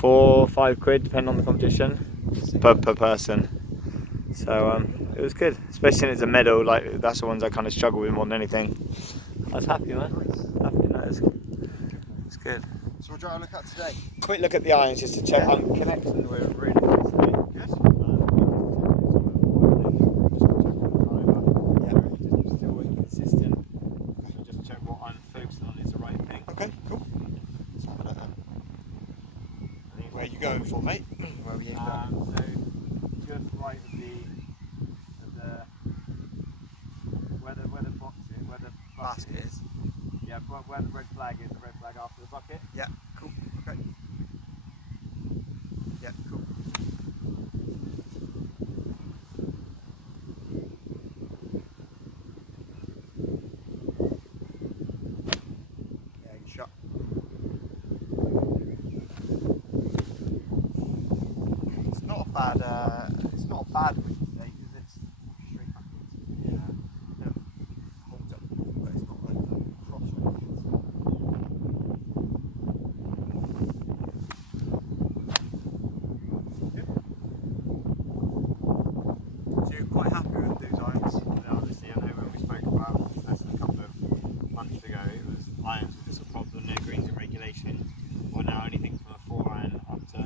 £4-5 depending on the competition per person. So it was good, especially when it's a medal. Like that's the ones I kind of struggle with more than anything. I was happy, man. Happy, no, it's good. So what do you want to look at today? Quick look at the irons just to check. I'm connecting with really nicely. Good. Yeah. Still inconsistent. So just check what I'm focusing on is the right thing. Okay, cool. Let's have a look then. Where are you going for, mate? Where are we aiming at? So just right of where the box is, where the Basket is. Yeah, where the red flag is, the red flag after the bucket. Yeah, cool. Okay. Yeah, cool. Yeah, good shot. It's not a bad win today because it's straight backwards. Yeah. It holds up, but it's not like cross ranges. So you're quite happy with those irons? Yeah, obviously, I know when we spoke about this a couple of months ago, it was irons with just a problem, no greens in regulation. Well, now anything from a 4-iron up to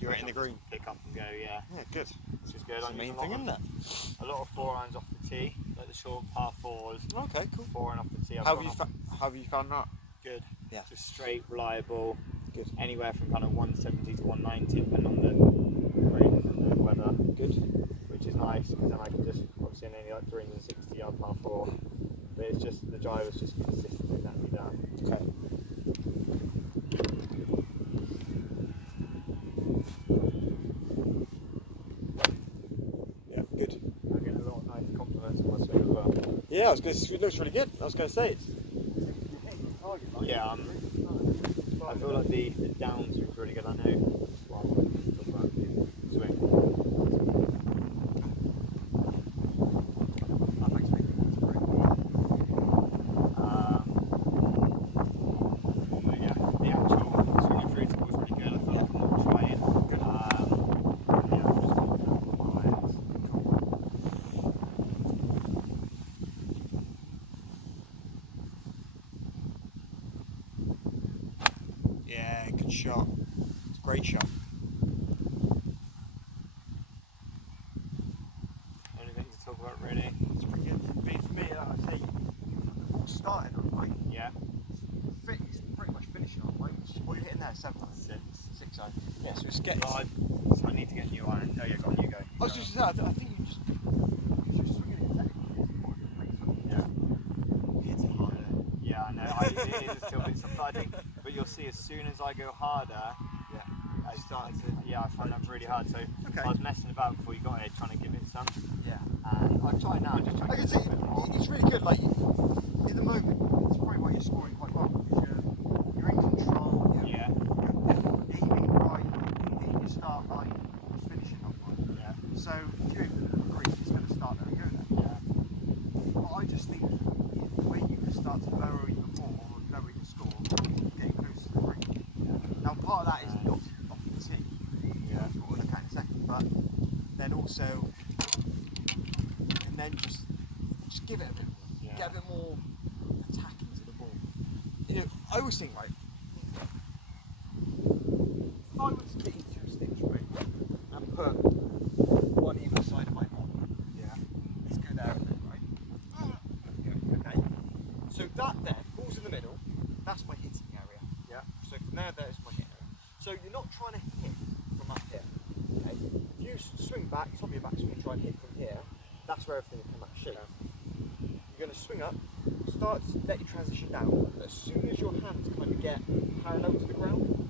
You're in the green. pick up and go, yeah. Yeah, good. Which is good. That's I'm the main using thing, isn't it? a lot of 4-irons off the tee, like the short par 4s. Okay, cool. 4-iron off the tee. How have you found that? Good. Yeah. Just straight, reliable. Good. Anywhere from kind of 170 to 190, depending on the greens and the weather. Good. Which is nice because then I can just obviously only like 360 yard par 4, but it's just the driver's just consistently letting me down. Okay. Yeah, good. I get a lot of nice compliments on my swing as well. Yeah, it looks really good. I was going to say it. Yeah, I feel like the downs is really good. I know. Well, talk about the swing. But yeah, the actual swinging through was really good. I felt like I'm not trying. Good. Yeah, I'm just confident with my irons. Yeah, good shot. It's a great shot. Anything to talk about really? It's pretty good. But for me, I say, the ball's starting on right. Yeah. It's pretty much finishing on right. What are you hitting there? 7 iron? 6 iron. Yeah, so it's getting. I need to get a new iron. Oh yeah, go on, you go. I was just saying, I think you're swinging it technically. Yeah. Hits it harder. Yeah, I know. It is still a bit something. I think, but you'll see as soon as I go harder, Yeah. I started to. Yeah, I find that really hard. So Okay. I was messing about before you got here, trying to give it some. Yeah. And I try now, just trying I to can get see a bit more. it's really good. Like at the moment, it's probably why you're scoring quite well because you're in control. Yeah. You're aiming right, hitting your start line, finishing up right. Yeah. So if you're able to agree, it's going to start there and go there. Yeah. But I just think the way you can start to lower even more or lower your score, getting close to the green. Now part of that is not off the tee. Yeah. That's what we'll look at in a second. But then also, and then just give it a bit more. Yeah. Get a bit more attacking to the ball. You know, I always think, right, if I was to get you 2 sticks, right, and put one either side of my ball, Yeah. let's go there and then, right? Okay. So that there, ball's in the middle, that's my hitting area. Yeah. So from there's my hitting area. So you're not trying to hit from up here. Okay. If you swing back, top of your backswing and try and hit from here, that's where everything will come out of shape. You're going to swing up, start to let your transition down. As soon as your hands kind of get parallel to the ground,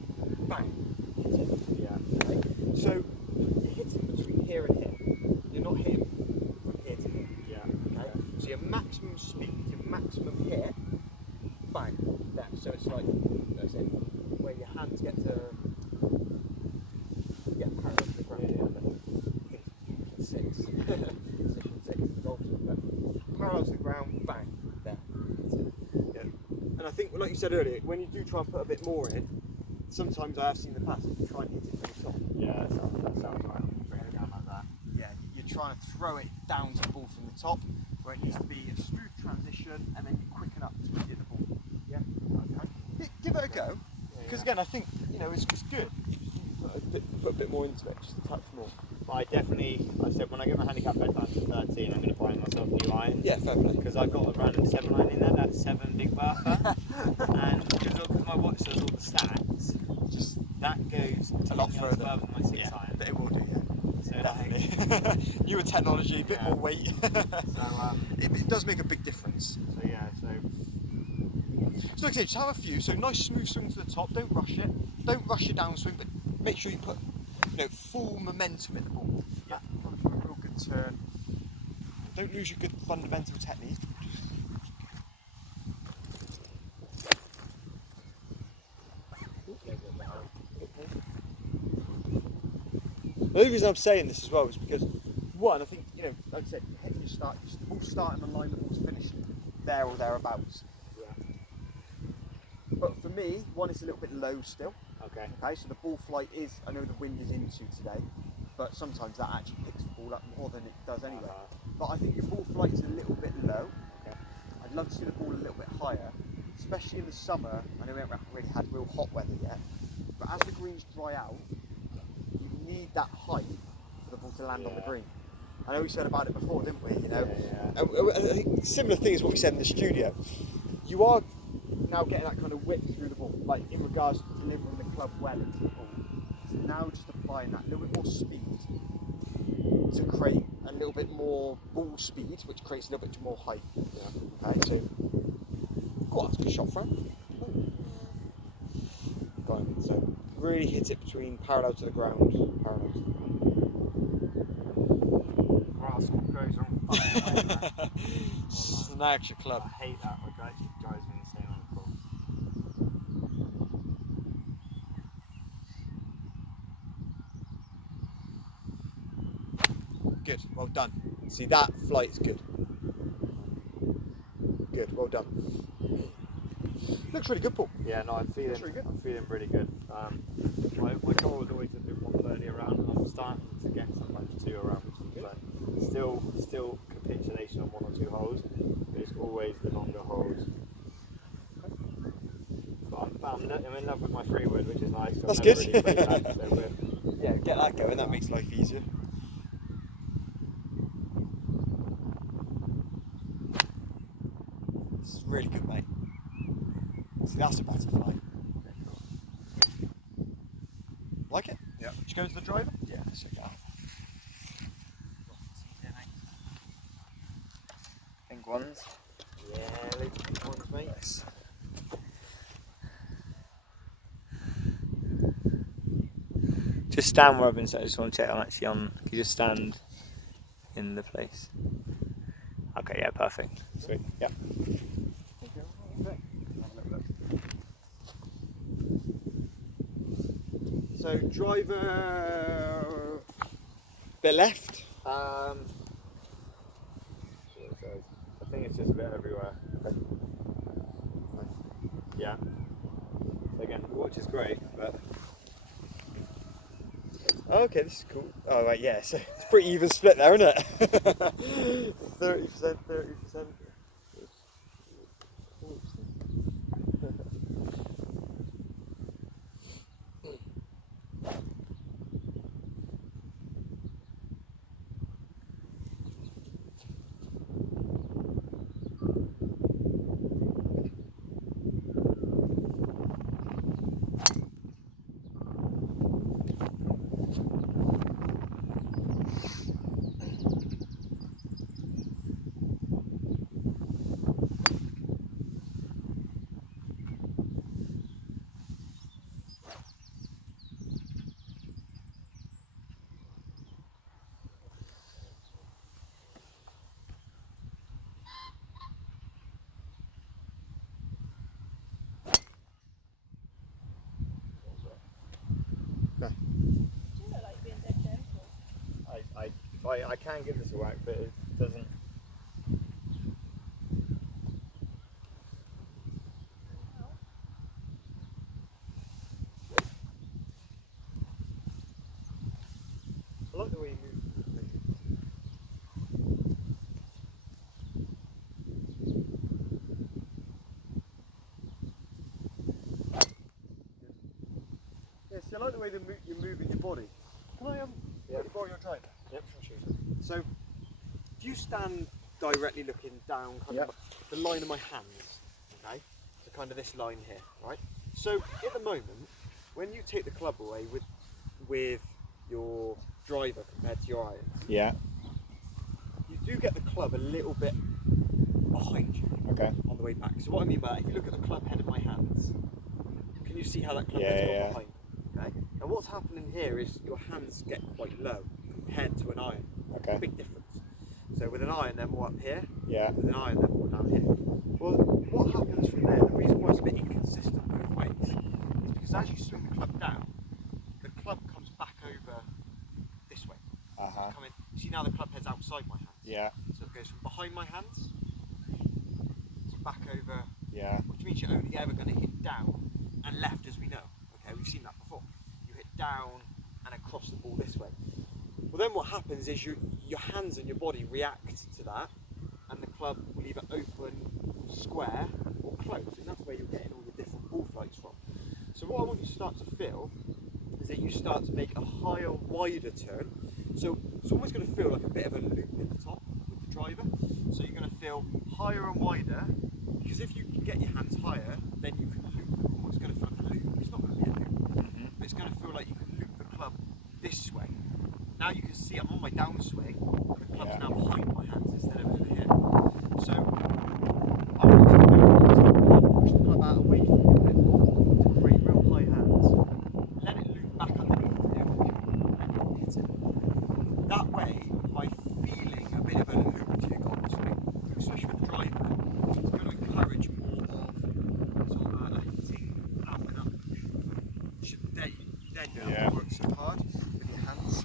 bang, hit it. Yeah. Okay? So you're hitting between here and here. You're not hitting from here to here. Yeah. Okay? So your maximum speed, your maximum hit, bang, there. So it's like, that's it, where your hands get to get parallel to the ground. Yeah. Hit 6. Position 6 is the ultimate. But parallel to the ground, bang, there. Yeah. And I think, like you said earlier, when you do try and put a bit more in, sometimes I have seen in the past, if you try and hit it from the top. Yeah, that sounds right. Bring it down like that. Yeah, you're trying to throw it down to the ball from the top, where it needs to be a smooth transition, and then you quicken up to hit the ball. Yeah. Okay. Give it a go, because again, I think it's good. Put a bit more into it, just a touch more. But I definitely, I said when I get my handicap bedtime to 13, I'm going to buy myself new irons. Yeah, fair play. Because I've got a random 7 iron in there, that's 7 big bertha. And because my watch does all the stats, just that goes A lot further than my 6 iron. But it will do, yeah. So Definitely. Newer technology, a bit more weight. So, it does make a big difference. so yeah, so So like I say, just have a few. So nice smooth swing to the top. Don't rush it. Don't rush your downswing, but make sure you put full momentum in the ball. Yeah. A real good turn. Don't lose your good fundamental technique. The only reason I'm saying this as well is because, one, I think, like I said, hitting your start, the ball's starting the line, the ball's finishing there or thereabouts. But for me, one, it's a little bit low still. okay. Okay, so the ball flight is, I know the wind is into today, but sometimes that actually picks the ball up more than it does anyway. But I think your ball flight's a little bit low. Okay. I'd love to see the ball a little bit higher, especially in the summer. I know we haven't really had real hot weather yet, but as the greens dry out, you need that height for the ball to land on the green. I know we said about it before, didn't we? I think similar thing is what we said in the studio. You are now getting that kind of width through the ball, like in regards to delivering the club well into the ball. So now just applying that little bit more speed to create a little bit more ball speed, which creates a little bit more height. Yeah. Okay, so go on, that's a good shot, Frank. Go on, so really hit it between parallel to the ground, parallel to the ground. Goes on. Snags your club. I hate that. It actually drives me insane on the course. Good, well done. See, that flight's good. Good, well done. Looks really good, Paul. Yeah, no, I'm feeling really good. My goal was always to do 130 around, and I'm starting to get sometimes 2 around, which is good. But still capitulation on 1 or 2 holes, but it's always the longer holes. But I'm in love with my 3-wood, which is nice. That's I've good. never really played that, so Yeah, get that going, that makes life easier. This is really good, mate. See, that's a butterfly. Like it? Yeah. Should we go into the driver? Yeah. Let's check it out. Pink ones. Yeah, loads of pink ones, mate. Nice. Just stand where I've been saying. I just want to check I'm actually on. Can you just stand in the place? Okay, yeah, perfect. Sweet. Yeah. So driver bit left. I think it's just a bit everywhere. Yeah. So again, the watch is great, but Oh, okay, this is cool. Oh right, yeah. So it's a pretty even split there, isn't it? 30%, 30%. I can give this a whack, but it doesn't. like the way you move. Yeah, see, I like the way you're moving your body. Can I borrow your driver? Yep, sure. So, if you stand directly looking down, kind of the line of my hands, okay? So kind of this line here, right? So at the moment, when you take the club away with your driver compared to your irons, Yeah. you do get the club a little bit behind you Okay. on the way back. So what I mean by that, if you look at the club head of my hands, can you see how that club Yeah, head's yeah. gone behind? Okay. And what's happening here is your hands get quite low compared to an iron. Okay. Big difference. So with an iron, they're more up here. Yeah. With an iron, they're more down here. Well, what happens from there, the reason why it's a bit inconsistent both ways, is because as you swing the club down, the club comes back over this way. Uh-huh. See now the club head's outside my hands. Yeah. So it goes from behind my hands to back over. Yeah. Which means you're only ever going to hit down and left, as we know. Okay, we've seen that before. You hit down and across the ball this way. Well, then what happens is your hands and your body react to that, and the club will either open, square, or close, and that's where you're getting all the different ball flights from. So what I want you to start to feel is that you start to make a higher, wider turn. So it's almost going to feel like a bit of a loop at the top with the driver. So you're going to feel higher and wider, because if you can get your hands higher, then you can loop the ball. It's going to feel like a loop. It's not going to be a loop, but it's going to feel like you can loop the club this way. Now you can see I'm on my downswing, the club's now behind my hands instead of over here. So I want to push the club out away from you a bit more to create real high hands. Let it loop back underneath you and you'll hit it. That way, by feeling a bit of a loop to your golf swing, especially with the driver, it's going to encourage more of sort of a hitting out and up. Then you don't have to work so hard with your hands.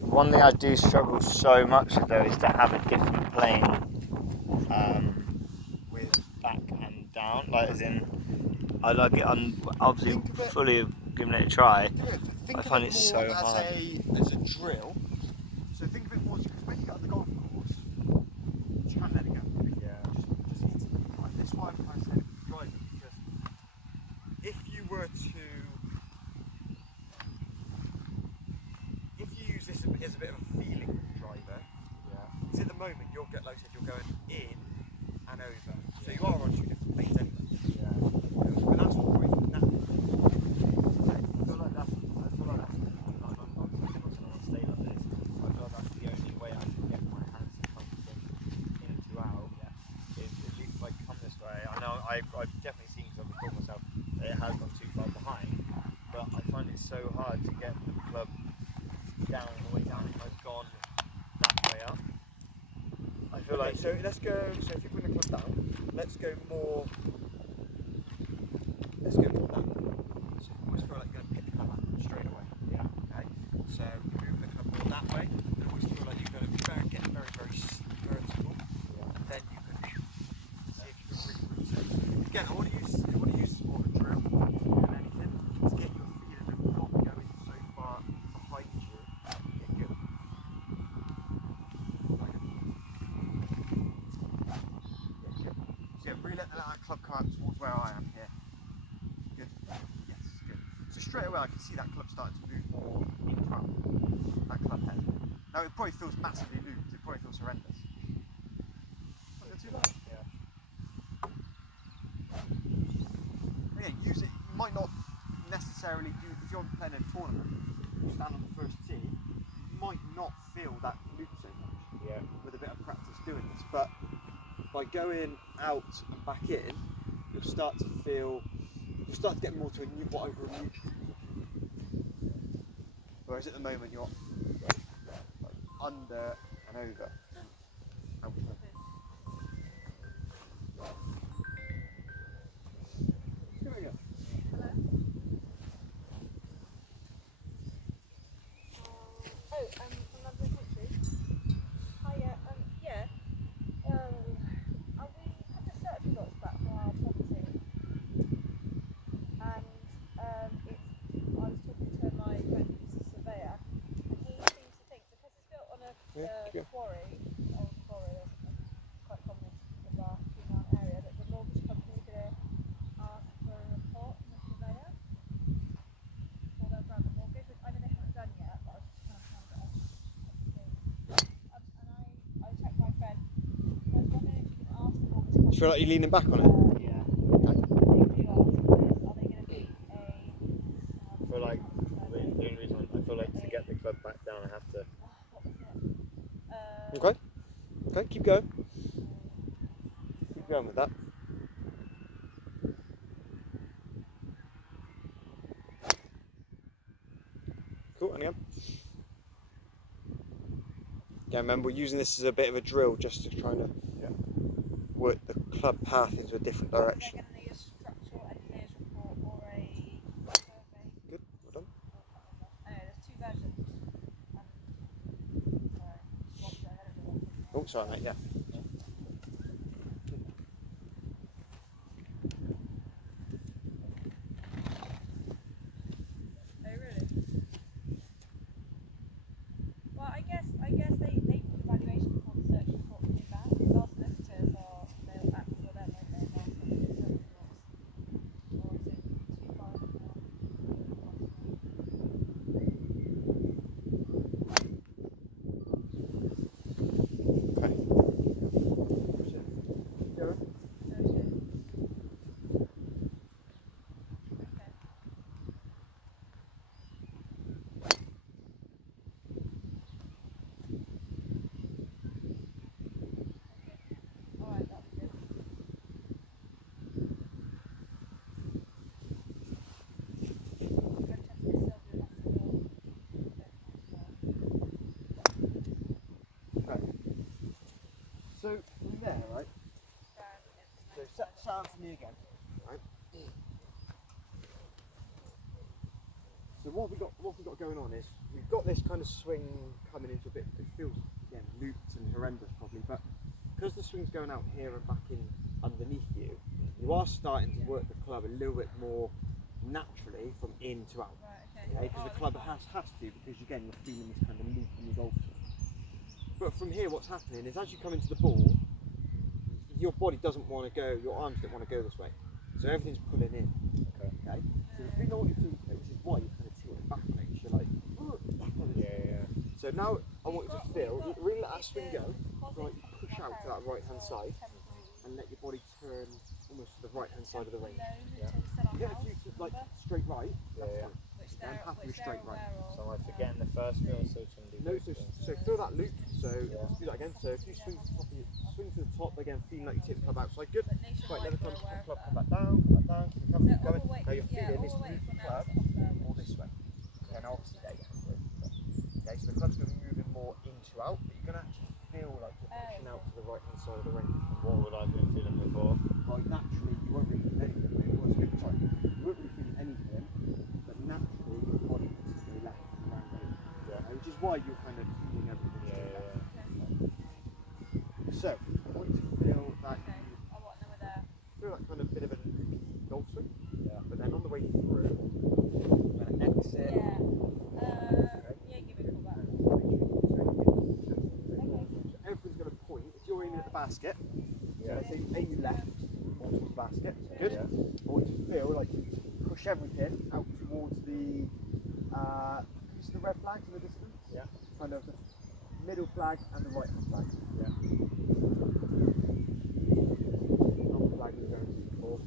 One thing I do struggle so much with though is to have a different plane with back and down. Like as in, I like it. I'm obviously fully giving it a try. Think I of find it it so more hard. as a drill. So think of it more because when you get on the golf course, you can't let it go. Yeah. Just hit it. Right? That's why I'm trying to say it with the driver, because if you were to use this as a bit of a feeling driver, because at the moment you'll get, like I said, you're going in and over. So you are on two different planes anyway. But that's what we're doing now. I feel like that's I'm not going to stay like this. I feel like that's the only way I can get my hands to come from in and to out. Is at least if I come this way. I know I've definitely seen, because I've recorded myself, that it has gone too far behind. But I find it so hard to get the club down all the way down if I've gone that way up. I feel like so let's go. So if you bring the club down, let's go more. Let's go more down. So you always feel like you're going to pick the club up straight away. Yeah. Okay. So you move the club more that way. You always feel like you're going to be get very, very vertical. Yeah. And then you can see if you can reroute it. Again, I want to use more of a drill than anything to get your feeling of not going so far behind you. Get good. So yeah, really let that club come out towards where I am here. Good. Yes, good. So straight away I can see that club starting to move more in front. That club head. Now it probably feels massively looped. It probably feels horrendous. Not too bad. Yeah. Again, use it. You might not necessarily do. If you're playing a tournament, you stand on the first tee. You might not feel that loop so much. Yeah. With a bit of practice doing this, but by going out and back in, you'll start to get more to a new, what over a neutral. Whereas at the moment you're like under and over. Out. Here we go. Hello? From London Country. Hiya, yeah. We had the search results back from our property, and I was talking to my friend who's a surveyor, and he seems to feel like you're leaning back on it? Yeah. Are they going to be I feel like the only reason I feel like to get the club back down, I have to. what was it? Okay. Okay, keep going. Keep going with that. Cool, and again. Yeah, remember we're using this as a bit of a drill just to try to work the club path into a different direction. They're going to need a structural engineer's report or a survey. Good, well done. Anyway, there's two versions. Sorry, swapped it ahead of the Oh, sorry mate, yeah. Oh, really? Well, I guess they put the valuation before the search report came back. Because our solicitors are, they'll act for them, won't they? Our solicitors search reports. Or is it too far in now? Okay. Okay. Alright, that'll be good. Go check the Sylvia Okay. So from there, right? So sound for me again. Right. So what we got going on is we've got this kind of swing coming into a bit. It feels again looped and horrendous probably, but because the swing's going out here and back in underneath you, you are starting to work the club a little bit more naturally from in to out. Right, okay. Because the club has to, because again you're feeling this kind of loop in your golf swing. But from here, what's happening is as you come into the ball, your body doesn't want to go, your arms don't want to go this way, so everything's pulling in. Okay. So the thing I want you to, which is why you're kind of tilting back on it, because you're like, Yeah. So now I want you to feel, really let that swing go, so like you push out to that right hand side, and let your body turn almost to the right hand side of the range. You get a few to like straight right, that's fine. I'm happy with straight right. So am I forgetting the first feel, so it's going to be No, so feel that loop. So let's do that again. So if you swing to the top, swing to the top again, feeling like you take the club outside. Good. Right, let the club come back down, keep coming, keep going. Now you're feeling this loop club more this way. Okay, now obviously there you go. Okay, so the club's going to be moving more into out, but you're going to actually feel like you're pushing out to the right hand side of the ring. What would I have been feeling before? Like naturally, you won't really feel anything. You won't really feel anything, but naturally your body wants to go left and right over. Yeah. Which is why you're kind of feeling everything straight left. So, I want you to feel that feel that kind of bit of a loopy golf swing. Yeah. But then on the way through, you're going to exit. Yeah. Give me a call back. So everything's going to point. If you're aiming at the basket, Yeah. so say you aim left towards the basket. Good. Yeah. I want you to feel like you push everything out towards the see the red flags in the distance? Yeah. Kind of the middle flag and the right hand flag. Yeah. Not the flag we were going to before.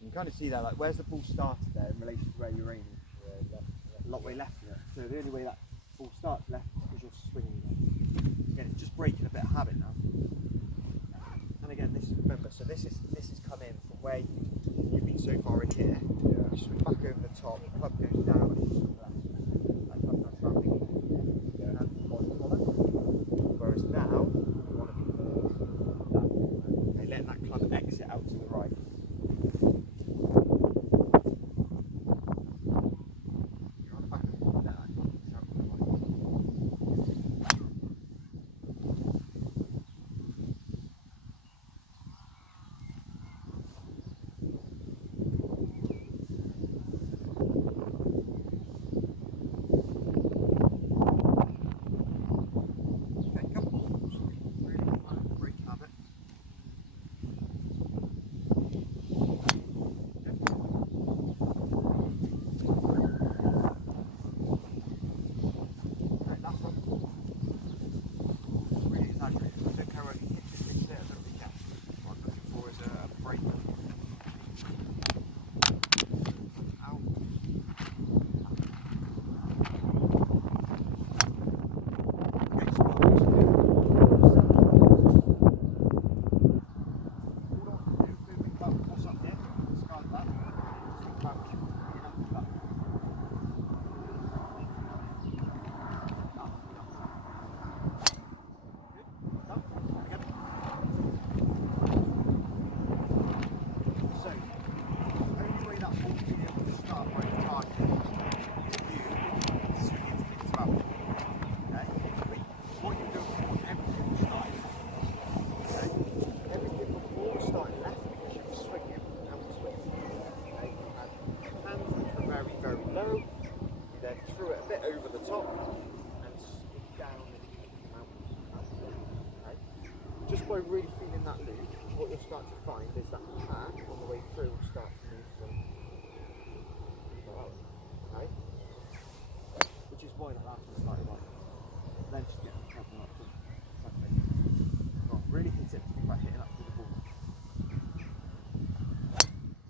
You can kind of see that, like where's the ball started there in relation to where you're aiming? A lot way left of it. So the only way that ball starts left is because you're swinging it. Again, it's just breaking a bit of habit now. And again, this is, remember, so this is come in from where you've been so far in here. Yeah. You swing back over the top, the club goes down and you swing left. That club goes travelling in here. Yeah. And the body collar. Whereas now, you want to be more that way. Okay, let that club exit out to the right. You're on the back of the ball, let that club push out to the right. just by really feeling that loop, what you'll start to find is that the track on the way through will start to move from okay? Which is why that last one started like. Then just get the club up. Really hit it, think about hitting up through the ball.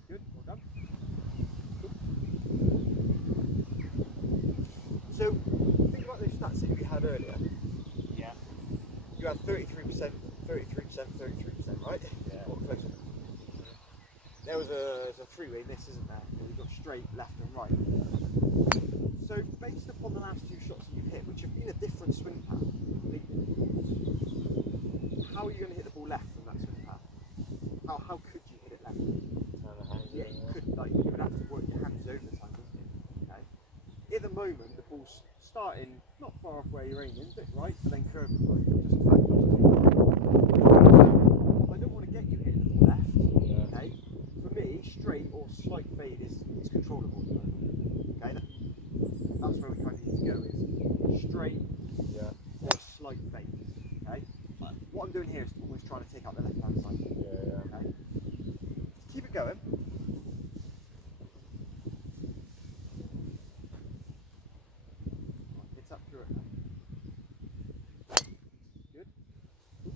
Good, well done. So, think about those stats that we had earlier. Yeah. You had 33%, 33%, right? Yeah. What closer? There was a three-way miss, isn't there? We've got straight, left and right. So, based upon the last two shots that you've hit, which have been a different swing path, how are you going to hit the ball left from that swing path? How could you hit it left? Yeah, you could, like, you would have to work your hands over time, wouldn't you? Okay. At the moment, the ball's starting not far off where you're aiming, a bit right, but then curving right, just a fact. So, I don't want to get you hitting the ball left, okay? For me, straight or slight fade is controllable at the moment, okay? That's where we kind of need to go, is straight or slight fade, okay? What I'm doing here is almost trying to take out the left-hand side. Okay? Just keep it going. It's up through it now. Good. Do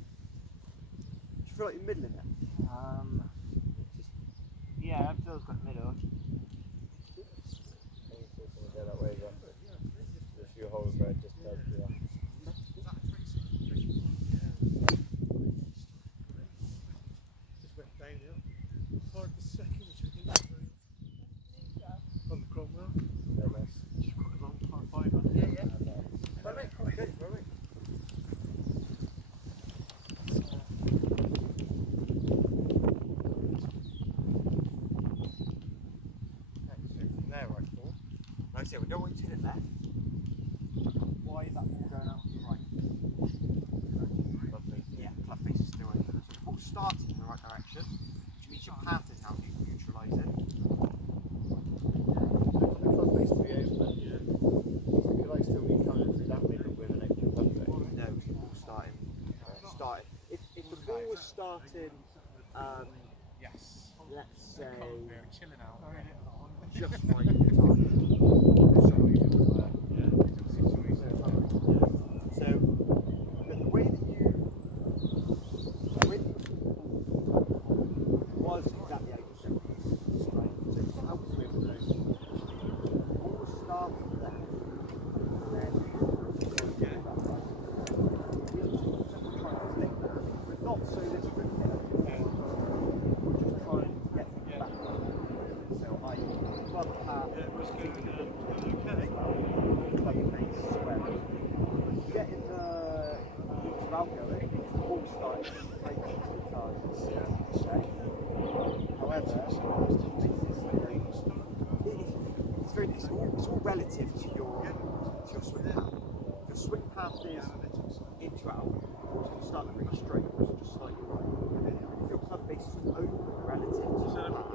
you feel like you're middling there? Just, yeah, I feel it's got middle. That way, but there's a few holes where it just does, yeah. Hard the second, which I think is very on the Cromwell. Just quite a long par 5 on it. Yeah. Right. There, right, Paul. Like I said, we don't want you to hit it left. Why is that ball going out to the right? Yeah, club face is still in. So the ball's starting in the right direction, which means your path is now neutralising. The club face to be open, yeah. Could I still be coming through that middle with an extra club face? No, because the ball's starting. If the ball was starting, Yes. let's say, They're chilling out. just right in the target. So, the way that you was exactly how you said it. Right? So it's out to it with those. All started there. And then that way. Just trying to flick that. But not so that you can hit it. Just try and get back. So I club path. Yeah, it was going okay. Club face square. Getting the route going, the ball started right into the target. Okay. However, it's all relative to your swing path. Your swing path is into out, it's going to start really straight, or just slightly right. If your club face is open relative to your path,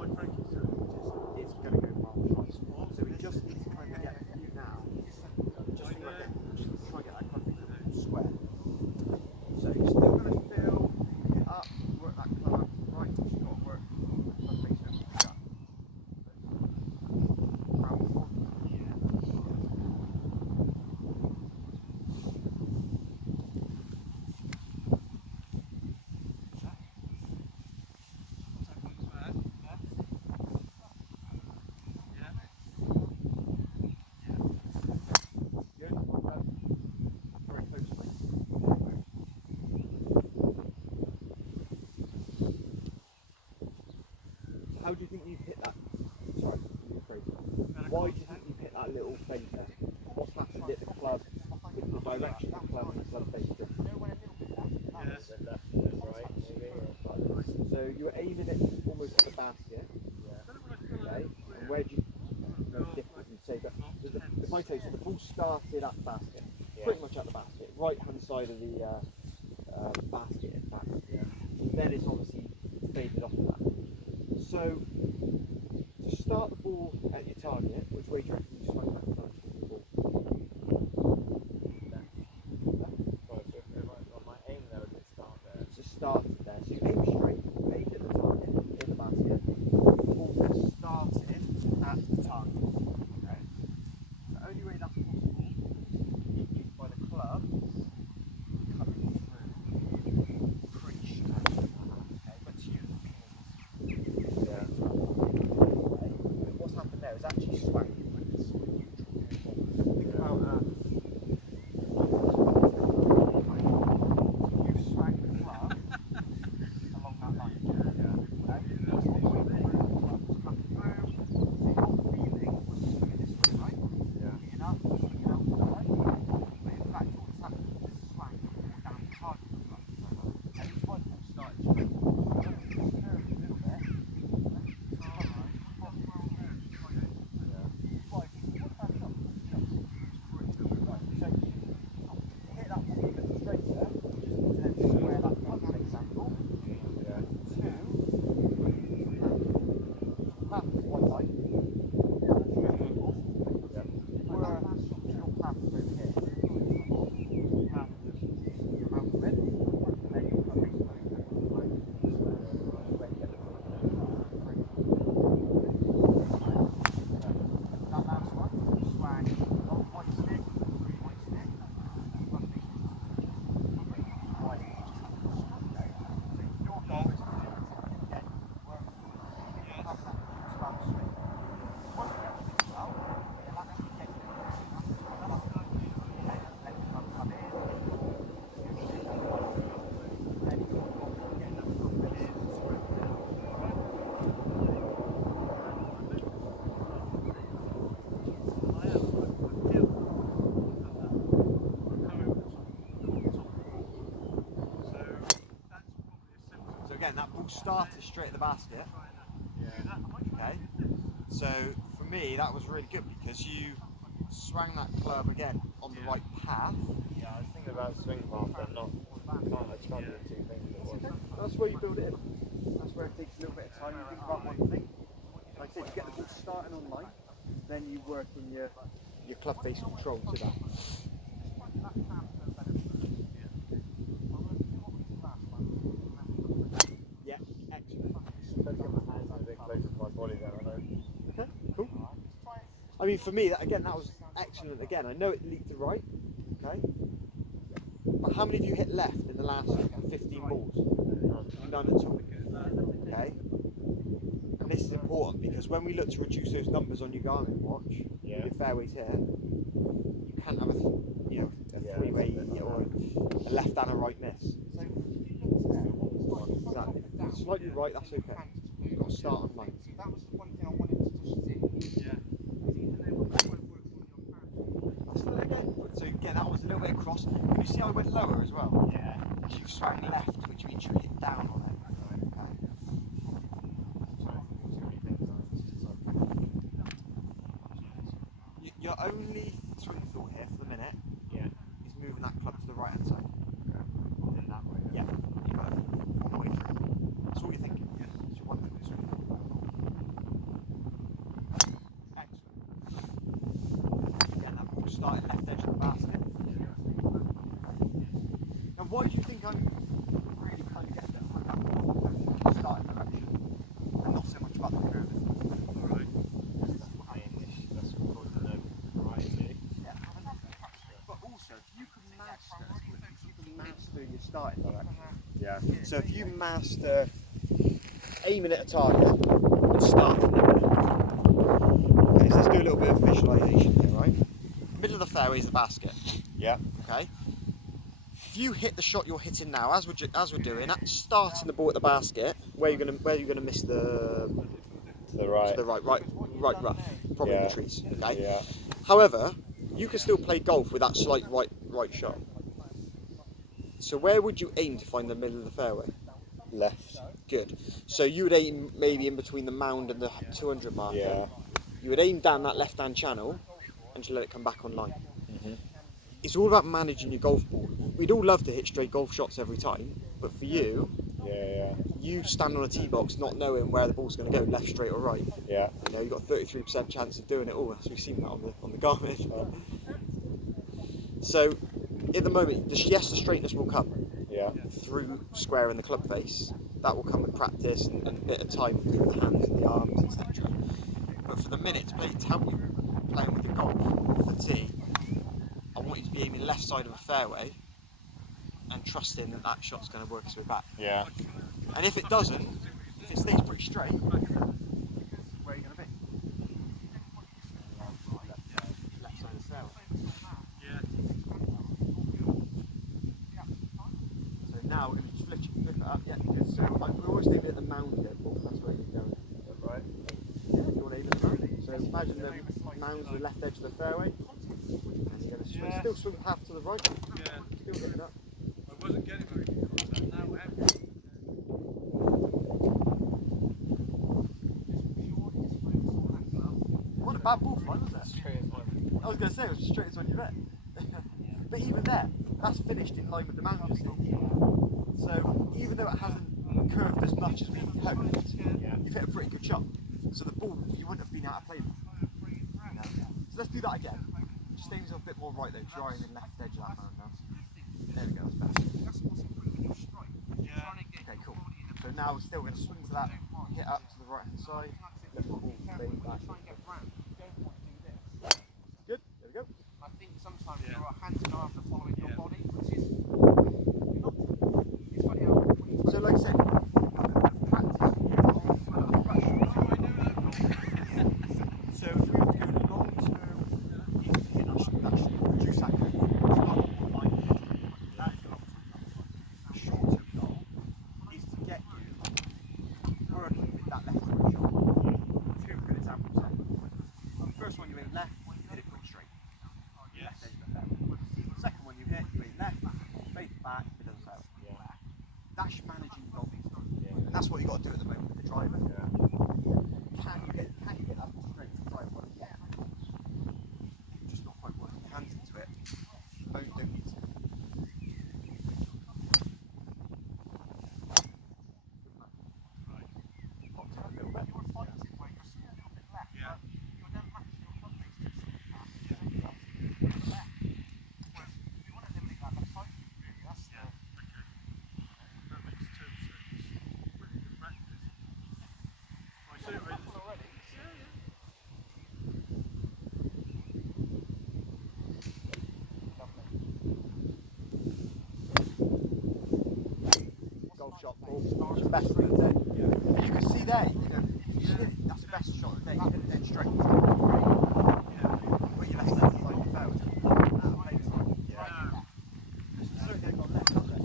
it's going to go miles right. So we just need to kind of get a few now. Just try and get that club face square. So you're still going to feel it up, work that club out to the right, you've got to work the club face over the shut. Round four. Good, well done. Very close. How do you think you've hit that? Sorry, why do you think you've hit that little fade there? What's happened at the club, with the direction of the club and the club face drift? Yes. So you were aiming it almost at the basket. Okay. And where do you know difficult to say, but if I tell you, so the ball started at the basket, pretty much at the basket, right hand side of the basket in fact. Then it's obviously faded off of that. So to start the ball at your target, which way do you reckon you swung that club with the ball? My aim there would be start there. So started there. So you aim straight, aim at the target, hit the basket. The ball then started at the target. Okay. The only way that's possible is by the club coming through pretty straight. Okay, but to you, Yeah. okay. But what's happened there is actually swung with this neutral ball. Think about you swung the club along that line. Okay? What's the point there? The club was coming through. So your feeling was swinging this way, right? Yeah. Hitting up, swinging out to the right. But in fact, all that's happened is this swung down the target of the club. And each one will start straight. Curve a little bit. Hit that ball a bit straighter, just to then square that club face angle. Yeah. Two, path is one line. Yeah. Where your path is over here. Path is around the rim, and then your club face back. That last one, swag, long white stick, white stick, club face right. So your goal is to do it again, where you have that slam swing. Once you get the swing out, it'll actually get you there. Let the club come in, you shake that club, then you want to get that club face square. So again, that ball started straight at the basket. Okay. So for me, that was really good because you swung that club again on the right path. Yeah, I was thinking about swing path, but not expanding the two things at once. That's where you build it in. That's where it takes a little bit of time. You think about one thing. Like I said, you get the ball starting on line, then you work in your club face control to that. Yeah, excellent. Better get my hands a bit closer to my body then, I know. Okay, cool. I mean, for me, that was excellent again. I know it leaked to right, okay? But how many of you hit left in the last 15 balls? None at all, okay? And this is important because when we look to reduce those numbers on your Garmin watch, Yeah. with your fairways here, you can't have a three-way or a left and a right miss. Exactly. Slightly right, that's okay. You've got to start on line. That was the one thing I wanted to just see. Yeah. So again, that was a little bit across. Can you see how I went lower as well? Yeah. You swung left, which means you hit down on it. Your only swing thought here for the minute Yeah. is moving that club to the right hand side. In that way. Yeah, you got it. One way through. That's all you're thinking. Yes. It's your one thing to swing. Excellent. Again, that ball started left edge of the basket. Now, why do you think I'm really kind of getting that starting direction and not so much about the curve? Alright. That's what caused the variety. Yeah. But also, if you can master your starting direction. Yeah. So if you master aiming at a target and starting there. Okay, so let's do a little bit of visualization here, right? Middle of the fairway is the basket. Yeah. Okay. If you hit the shot you're hitting now, as we're doing, at starting the ball at the basket, where are you gonna miss the To the right. to the right rough, probably in Yeah. the trees. Okay. Yeah. However, you can still play golf with that slight right shot. So where would you aim to find the middle of the fairway? Left. Good. So you would aim maybe in between the mound and the 200 marker. Yeah. You would aim down that left-hand channel and just let it come back online. Mhm. It's all about managing your golf ball. We'd all love to hit straight golf shots every time, but for you, Yeah. you stand on a tee box not knowing where the ball's going to go, left, straight or right. Yeah. You know, you've got a 33% chance of doing it all. We've seen that on the Garmin. So at the moment, yes, the straightness will come. Yeah. through squaring the club face. That will come with practice and a bit of time with the hands and the arms, etc. But for the minute to help you playing with the golf for tee, I want you to be aiming left side of a fairway and trusting that that shot's going to work its way back. Yeah. And if it doesn't, if it stays pretty straight, where are you going to be? Left side of the fairway. So now we're going to flip it up. Yeah, good. So we always aim at the mound here, Paul. That's where you're going. Right. Yeah, if you want to aim at the mound. So imagine the mound's the left edge of the fairway. And you're going to swing, still swing half to the right. Yeah. Still looking up. I wasn't getting very good contact. Now I am. What a bad ball flight, was it? I was going to say it was as straight as when you bet. But even there, that's finished in line with the mound. So even though it hasn't curved as much as we hoped, you've hit a pretty good shot. So the ball, you wouldn't have been out of play. So let's do that again. Just aim a bit more right though, because you're aiming left edge of that mound now. There we go, that's better. Okay, cool. So now we're still going to swing to that, hit up to the right hand side, let the ball fade back. Good, there we go. I think sometimes your hands and arms are following your body, which is not. It's funny how when you So like I said, practice. So if we were to go long term, that should reduce that curve. It's not all line. That is the long term goal. The short term goal is to get you working with that left foot shot. Two good examples there. The first one you aim left, you hit it pretty straight. Left edge of the fairway. Second one you hit, you aim left, fade back, bit of the fairway. That's managing golf. And that's what you got to do at the moment with the driver. Can you get that straight with the driver? Yeah. You're just not quite working your hands into it. Don't need to. Pop down a little bit. you're fighting where you're still a little bit left, but you're then matching your club face to left. Whereas you want to eliminate that left side, really. That's the. That makes total sense. Really good practice. I see it Already. Golf shot, Paul. It's the best thing of the day. And you can see there, that's the best shot of the day. You hit it dead straight. Put your left hand side of the fairway. Certainly they've got left, haven't they?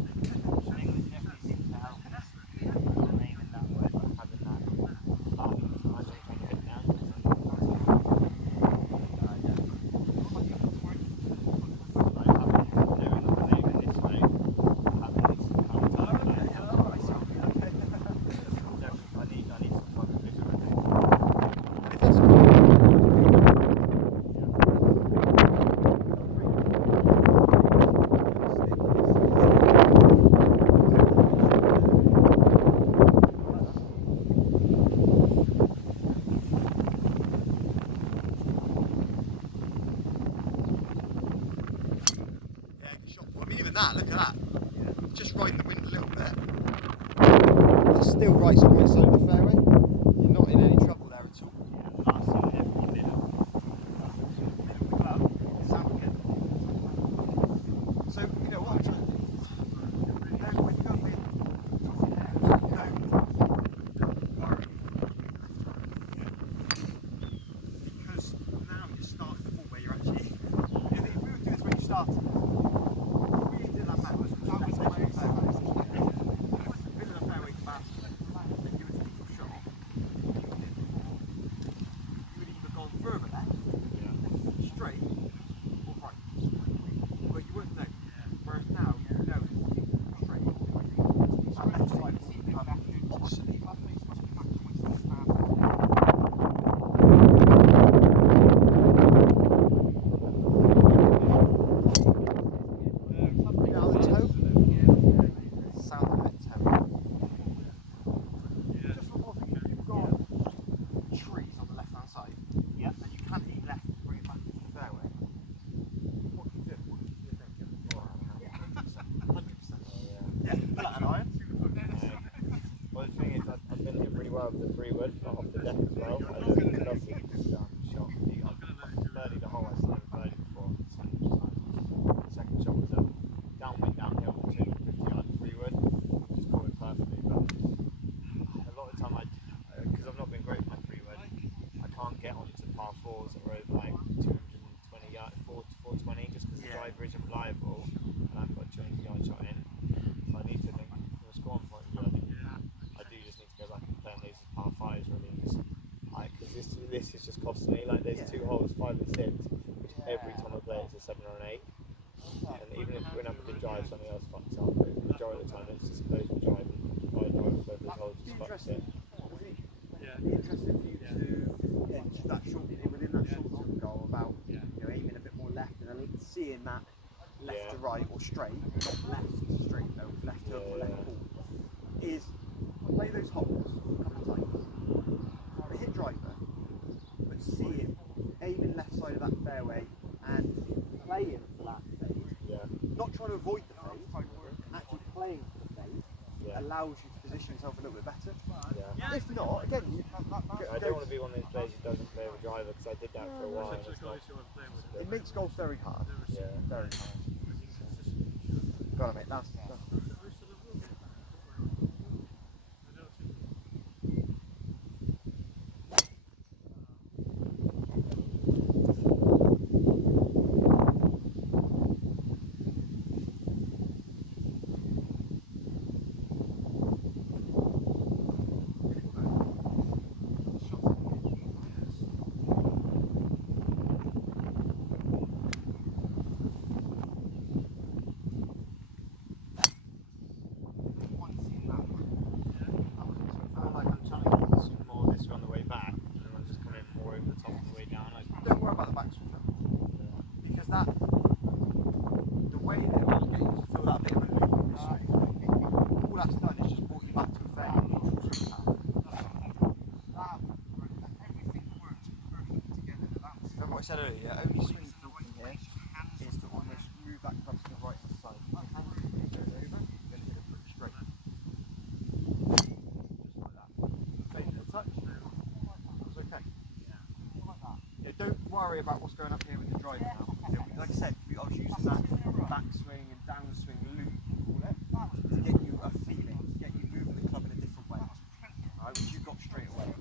That, look at that. Just riding the wind a little bit. It's still right side of the fairway. You're not in any trouble there at all. So, what I'm trying to do. When you go with because now you're starting the ball where you're actually. If we were to do this when you started. Straight or right, but you wouldn't know. Whereas now this is just costing me. Like there's Yeah. 2 holes, 5 and 6, which every time I play it's a 7 or an 8. And even if when I put the drive, something else fucks up. But the majority of the time, it's just supposed to drive. And by driving both those holes, Be just fucks interesting. it. Yeah. Be interesting for you to pitch that short within that short-term goal about aiming a bit more left and then seeing that left to right or straight, not left to straight, no, left hook or left ball. Is play those holes a couple of times. Hit driver, but see it aiming left side of that fairway and playing for that fade. Yeah. Not trying to avoid the fade, actually playing for the fade Yeah. allows you to position yourself a little bit better. Yeah. If not, again, you I don't want to be one of those players who doesn't play with a driver because I did that for a while. And Essentially, it's not, guys you want to play with. it makes golf very hard. yeah. Very hard. Gotta mate, that's I feel like I'm trying to swing more this way on the way back, and I'm just coming more over the top on the way down. don't worry about the backswing though. Because that the way that it will get you to feel that bit of a loop in the swing, all that's done is just brought you back to a fairly neutral swing path. Everything works perfectly together. That's Remember what I said earlier, only swing from here is to almost move that club to the right hand side. Your hand goes over, then hit it pretty straight. Just like that. Fade the touch. That's okay. Yeah, don't worry about what's going up here with the driver now. Like I said, I was using that backswing and downswing loop, call it, to get you a feeling, to get you moving the club in a different way. Right, which you got straight away.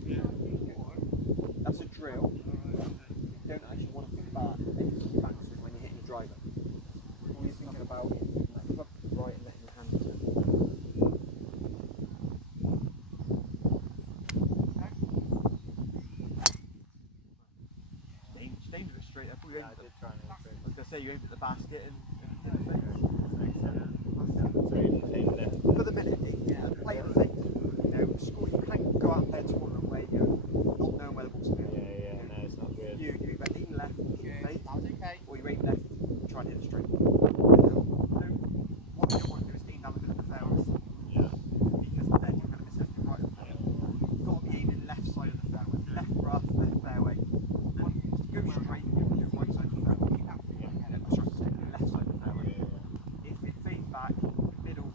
That's a drill. You don't actually want to think about anything backswing when you're hitting the driver. All you're thinking about is moving that club to the right and letting your hand turn. It's dangerous straight up. Yeah, I did try and I was going to say you aimed at the basket and didn't fade. So even left. For the minute,